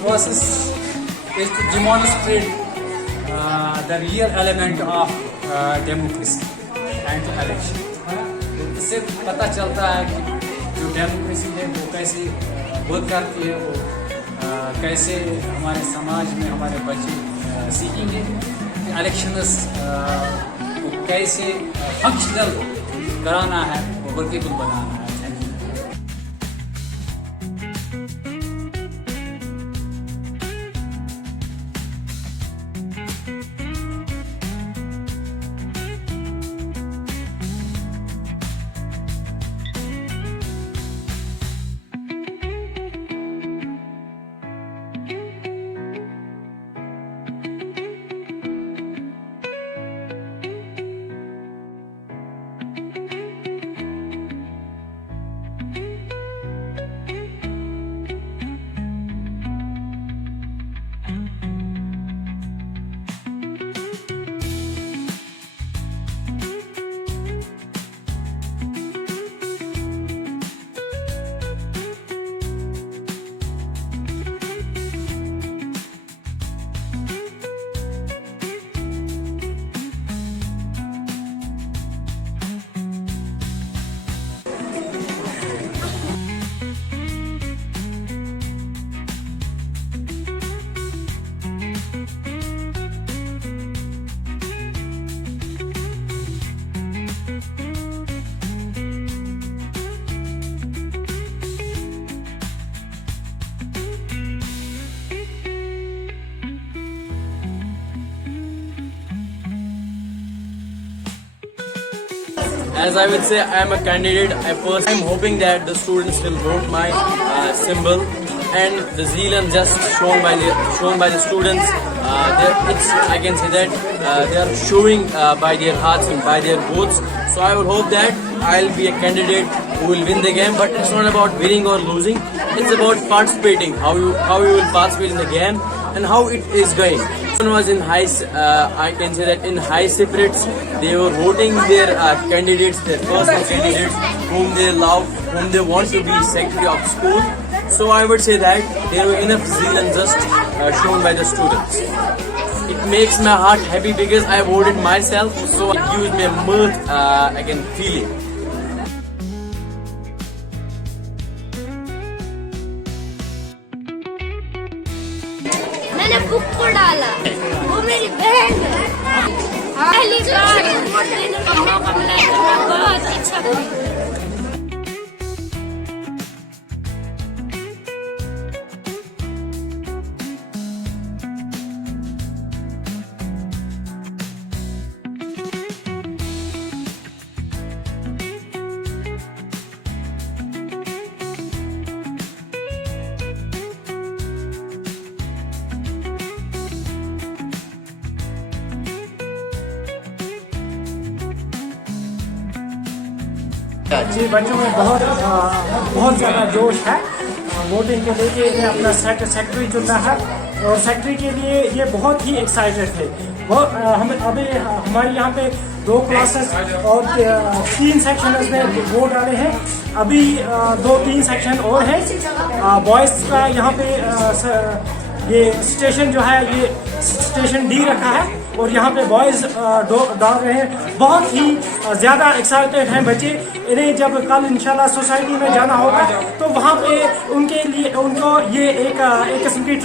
process is to demonstrate the real element of democracy and election. इससे पता चलता है कि जो डेमोक्रेसी है वो कैसे वर्क करती है, वो कैसे हमारे समाज में हमारे बच्चे सीखेंगे कि इलेक्शंस को कैसे फंक्शनल कराना है, वो वर्केबल बनाना है। As I would say, I am a candidate. I am hoping that the students will vote my symbol, and the zeal and just shown by the students. I can say that they are showing by their hearts and by their votes. So I would hope that I'll be a candidate who will win the game. But it's not about winning or losing. It's about participating. How you will participate in the game and how it is going. One was in high, I can say that in high spirits, they were voting their candidates, their personal candidates, whom they love, whom they want to be secretary of school. So I would say that there were enough zeal and just shown by the students. It makes my heart happy because I voted myself, so it gives me a mirth, again, feeling. मैंने बुक को डाला, वो मेरी बहन है। पहली बार वोट देने का मौका मिला तो मैं बहुत अच्छा थी। जी, बच्चों में बहुत ज़्यादा जोश है वोटिंग के लिए। इन्हें अपना सेक्रेटरी चुनना है और सेक्रेटरी के लिए ये बहुत ही एक्साइटेड थे। हम अभी हमारे यहाँ पे 2 क्लासेस और 3 सेक्शन में वोट डाले हैं। अभी 2-3 सेक्शन और हैं। बॉयज़ का यहाँ पे ये स्टेशन जो है ये स्टेशन डी रखा है और यहाँ पे बॉयज़ डाल रहे हैं। बहुत ही ज़्यादा एक्साइटेड हैं बच्चे। इन्हें जब कल इंशाल्लाह सोसाइटी में जाना होगा तो वहाँ पे उनको ये एक किस्म की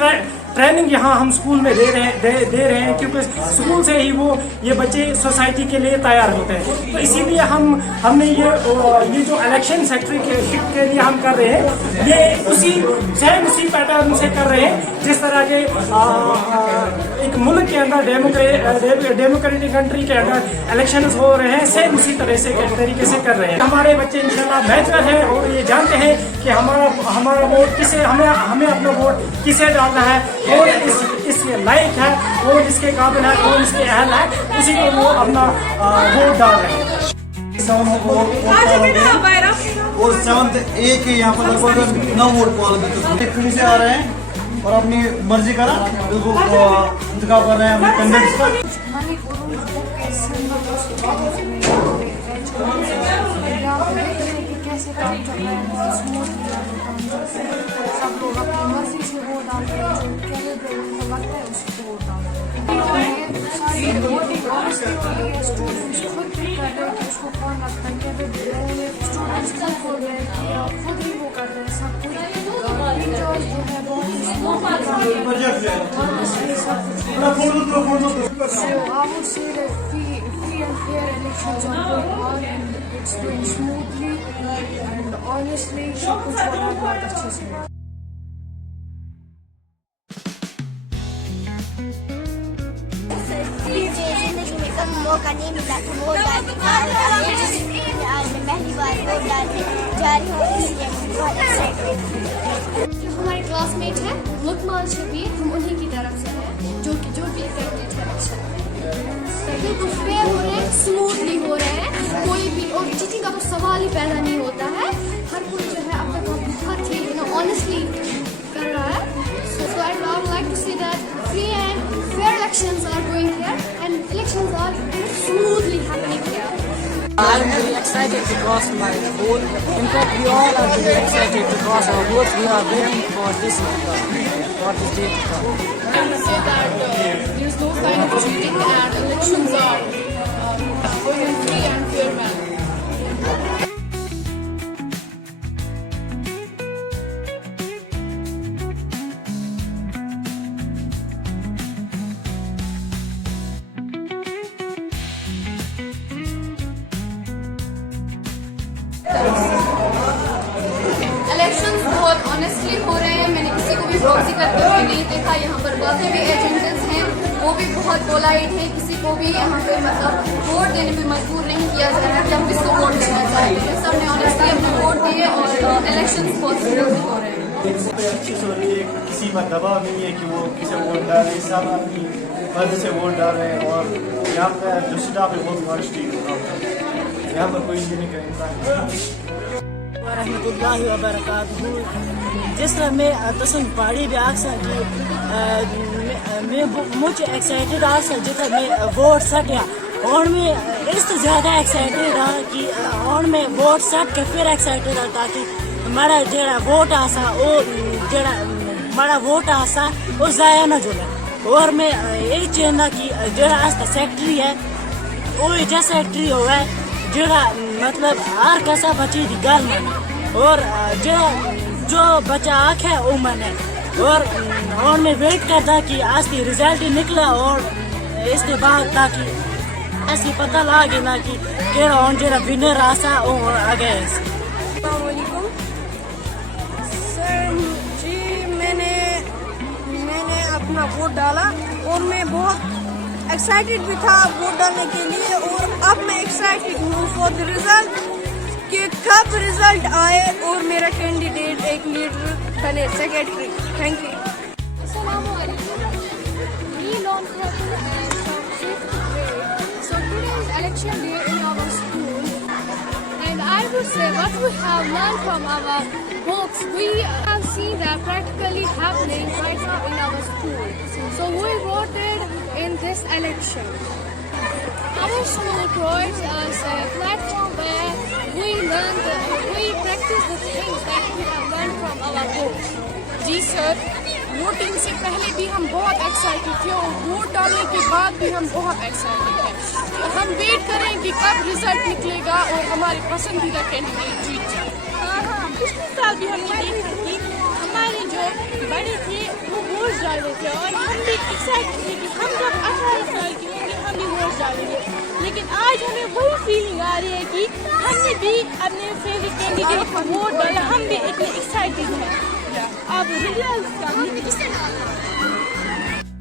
ट्रेनिंग यहाँ हम स्कूल में दे रहे हैं क्योंकि स्कूल से ही वो ये बच्चे सोसाइटी के लिए तैयार होते हैं। तो इसीलिए हमने ये जो इलेक्शन सेक्रेटरी के लिए हम कर रहे हैं ये उसी पैटर्न से कर रहे हैं जिस तरह के एक मुल्क के अंदर डेमोक्रेटिक कंट्री के अंदर इलेक्शन हो रहे हैं, सेम उसी तरीके से कर रहे हैं। हमारे बच्चे इंशाल्लाह बेहतर हैं और ये जानते हैं कि हमारा वोट किसे हमें अपना वोट किसे डालना है, और इसके लायक है और इसके काबिल है और इसके अहल है, उसी को वो अपना वोट डाल रहे हैं। और 7th A के यहाँ पर लगभग 9 वोट पॉल से आ रहे हैं और अपनी मर्जी का बिल्कुल इंतखाब कर रहे हैं अपने कैंडिडेट्स का। से काम चल रहा है, बहुत स्मूथली काम चल रहा है। सब लोग अपनी मर्जी से वोट डालते हैं, जो कैंडिडेट उनको लगता है उसको वोट डालते हैं। सारी वोटिंग ऑनेस्टली हो रही है, स्टूडेंट्स खुद भी कर रहे हैं कि उसको कौन लगता है कैंडिडेट। स्टूडेंट्स खुद बोल रहे हैं कि खुद ही वो कर रहे हैं सब कुछ। टीचर्स जो है बहुत ही स्मूथली काम कर रहे हैं, ऑनेस्टली सब कुछ। So I would say that free and fair elections are going on and it's doing smoothly and honestly सब कुछ हो रहा है बहुत अच्छे से। जिंदगी में कभी मौका नहीं मिला था वोट डालने का, आज मैं पहली बार वोट डालने जा रही हूँ, इसलिए बहुत एक्साइटेड। जो हमारे क्लासमेट हैं लुकमान शबीर, हम उन्हीं की तरफ से हैं जो कि कैंडिडेट है अच्छा है। बिल्कुल फेयर हो रहे हैं, स्मूथली हो रहे हैं, कोई भी और चीटिंग का तो सवाल ही पैदा नहीं होता है। हर कोई जो है अपना काम बहुत ही ऑनेस्टली कर रहा है। So I would like to say that free and fair elections are going here and elections are smoothly happening here. I'm very excited to cast my vote. In fact, we all are very excited to cast our votes. We are waiting for this day to come. I can say that there's no sign of cheating and elections are going in free and fair manner. Elections बहुत ऑनेस्टली हो रहे हैं, मैंने किसी को भी प्रॉक्सी करते हुए नहीं देखा। यहाँ पर बाकी भी एजेंट्स हैं वो भी बहुत पोलाइट हैं, किसी को भी यहाँ पे मतलब वोट देने पे मजबूर नहीं किया जा रहा है कि हम किसको वोट देना चाहते हैं। सबने ऑनेस्टली अपने वोट दिए और इलेक्शंस बहुत स्मूथली हो रहे हैं। अच्छी से हो रही है, किसी पर दबाव नहीं है कि वो किसे वोट डाले, सब अपनी मर्जी से वोट डाल रहे हैं। और यहाँ पर जो स्टाफ है बहुत ऑनेस्टली यहाँ पर कोई ये नहीं करेंगे। वरहमतुल्लाहि वबरकातुहू। जिस तरह मैं तसन पहाड़ी भी आखसा कि मैं मुझे एक्साइटेड आसा जितना मैं वोट सटिया और मैं इस तो ज़्यादा एक्साइटेड रहा कि और मैं वोट सट के फिर एक्साइटेड रहा ताकि हमारा जरा वोट आसा वो जरा हमारा वोट आसा वो ज़ाया न जुले। और मैं यही चाहता कि जरा आज का सेक्रेटरी है वो ऐसा सेक्रेटरी होगा जरा मतलब हर कसा बच्चे की गल माने और जो बच्चा आँख है वो माने। और मैं वेट करता कि आज की रिजल्ट ही निकला और इसके बाद ताकि ऐसी पता लगे ना कि केड़ा और जरा विनर आसा वो आगे। सर जी मैंने अपना वोट डाला और मैं बहुत एक्साइटेड भी था वोट डालने के लिए और अब मैं एक्साइटेड हूँ फॉर द रिजल्ट कि कब रिजल्ट आए और मेरा कैंडिडेट एक लीडर बने secretary. Thank you. So today is election day in our school and I would say what we have learned from our books, we have seen that practically happening right now in our school. So we voted in this election. Our school provides us a platform where we practice the things that we have learned from our books. जी sir, voting से पहले भी हम बहुत एक्साइटेड थे और वोट डालने के बाद भी हम बहुत एक्साइटेड हैं। तो हम वेट करें कि कब रिजल्ट निकलेगा और हमारे पसंदीदा कैंडिडेट जीत जाए। हाँ, पिछले साल भी हमने देखा कि हमारे जो बड़े थे वो वोट डाल रहे थे और हम भी एक्साइटेड थे कि हम जब 18 साल के होंगे हम भी वोट डालेंगे। लेकिन आज हमें वही फीलिंग आ रही है कि हमने भी अपने फेवरेट कैंडिडेट को वोट डाला, हम भी इतने एक्साइटेड हैं। अब रिजल्ट का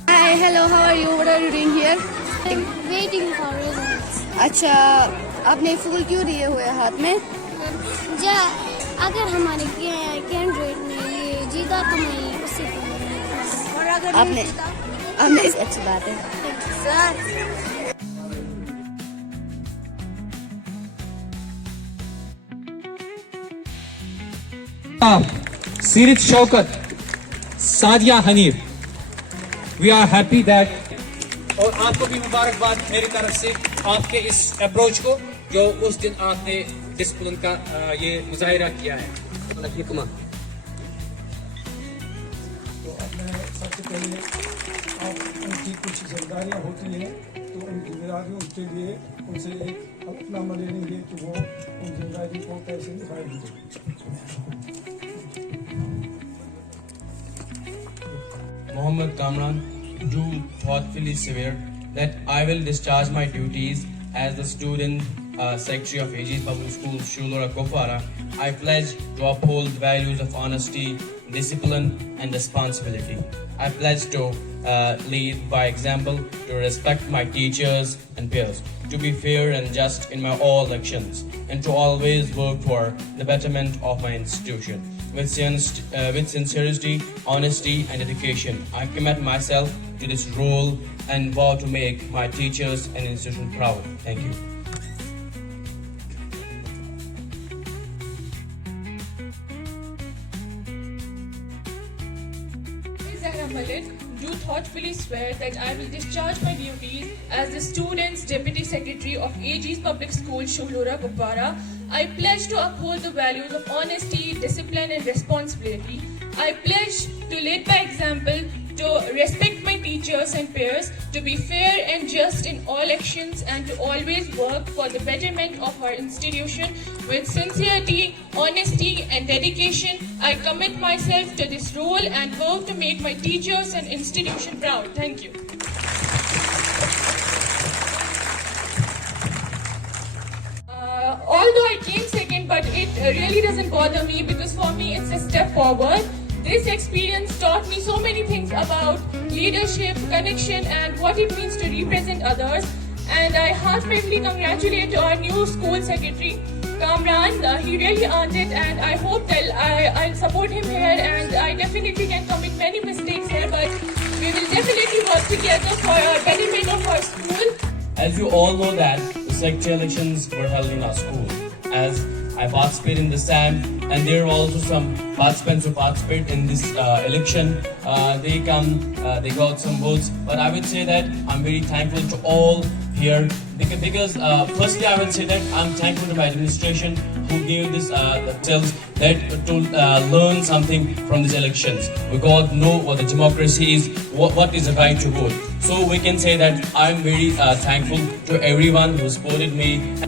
Hi, hello, how are you? What are you doing here? I'm waiting for results. अच्छा, आपने फूल क्यों लिए हुए हाथ में? अगर हमारे कैंडिडेट ने ये जीता तो मैं उससे और अगर आपने अच्छी बात है sir. Sirit Shaukat, Sadia Hanif, we are happy that. और आपको भी मुबारकबाद मेरी तरफ से आपके इस अप्रोच को जो उस दिन आपने डिसिप्लिन का ये मुजाहिरा किया है। हिकमा। तो अब मैं सबसे पहले आप उनकी कुछ जिम्मेदारियाँ होती हैं तो उन जिम्मेदारियों के लिए उनसे एक हल्फनामा ले लेंगे कि वो उन जिम्मेदारी को कैसे निभाएंगे। Muhammad Kamran, do thoughtfully swear that I will discharge my duties as the student secretary of Aegis Public School, Shulura Kofara. I pledge to uphold the values of honesty, discipline, and responsibility. I pledge to lead by example, to respect my teachers and peers, to be fair and just in my all actions, and to always work for the betterment of my institution. With sincerity, honesty, and dedication, I commit myself to this role and vow to make my teachers and institution proud. Thank you. Zahra Malik, do thoughtfully swear that I will discharge my duties as the student's Deputy Secretary of Aegis Public School, Shuhlura, Kupwara. I pledge to uphold the values of honesty, discipline, and responsibility. I pledge to lead by example, to respect my teachers and peers, to be fair and just in all actions, and to always work for the betterment of our institution. With sincerity, honesty, and dedication, I commit myself to this role and work to make my teachers and institution proud. Thank you. Although I came second, but it really doesn't bother me because for me it's a step forward. This experience taught me so many things about leadership, connection, and what it means to represent others. And I heartfully congratulate our new school secretary, Kamran. He really earned it, and I hope that I'll support him here. And I definitely can commit many mistakes here, but we will definitely work together for our betterment of our school. As you all know that the secretary elections were held in our school. As I participate in this time, and there are also some participants who participate in this election. They got some votes, but I would say that I'm very thankful to all here because firstly I would say that I'm thankful to my administration who gave this tells that to learn something from these elections. We got to know what the democracy is, what is the right to vote. So we can say that I'm very thankful to everyone who supported me.